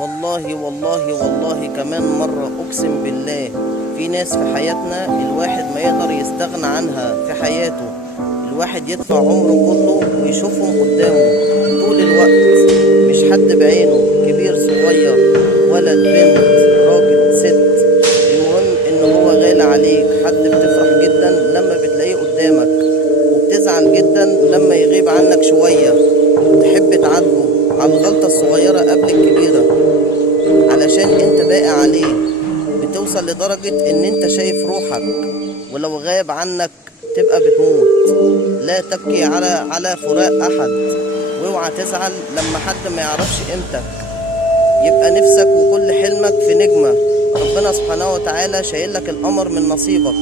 والله والله والله كمان مرة أقسم بالله، في ناس في حياتنا الواحد ما يقدر يستغنى عنها في حياته. الواحد يدفع عمره كله ويشوفهم قدامه طول الوقت، مش حد بعينه، كبير صغير، ولد بنت، راجل ست، المهم ان هو غالي عليك. حد بتفرح جدا لما بتلاقيه قدامك، وبتزعل جدا لما يغيب عنك شوية. تحب تعاتبه على الغلطة الصغيرة قبل الكبيرة علشان انت باقي عليه. بتوصل لدرجة ان انت شايف روحك ولو غاب عنك تبقى بتموت. لا تبكي على فراق احد، واوعى تزعل لما حد ما يعرفش قيمتك. يبقى نفسك وكل حلمك في نجمة. ربنا سبحانه وتعالى شايل لك القمر من نصيبك.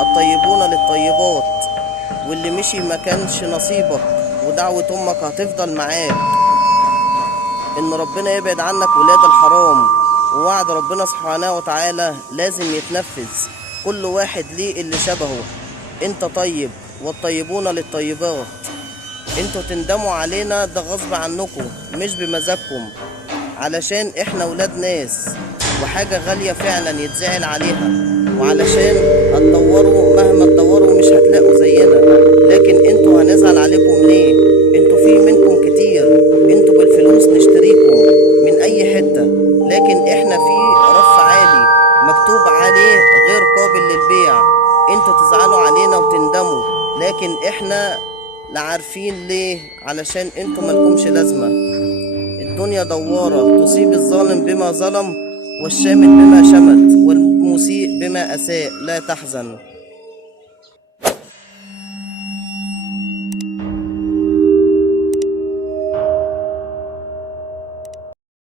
الطيبون للطيبات، واللي مشي ما كانش نصيبك، ودعوة امك هتفضل معاك ان ربنا يبعد عنك ولاد الحرام. ووعد ربنا سبحانه وتعالى لازم يتنفذ. كل واحد ليه اللي شبهه. انت طيب والطيبون للطيبات. انتوا تندموا علينا ده غصب عنكم مش بمزاجكم، علشان احنا ولاد ناس وحاجة غالية فعلا يتزعل عليها. وعلشان هتدوروا مهما تدوروا مش هتلاقوا زينا، لكن انتوا هنزعل عليكم ليه؟ انتوا في منكم كتير، انتوا بالفلوس نشتريكم من اي حتة، لكن احنا في رف عالي مكتوب عليه غير قابل للبيع. انتوا تزعلوا علينا وتندموا، لكن احنا لا عارفين ليه، علشان انتوا ملكمش لازمة. الدنيا دوارة، تصيب الظالم بما ظلم، والشامت بما شمت، والمسيء بما أساء. لا تحزن.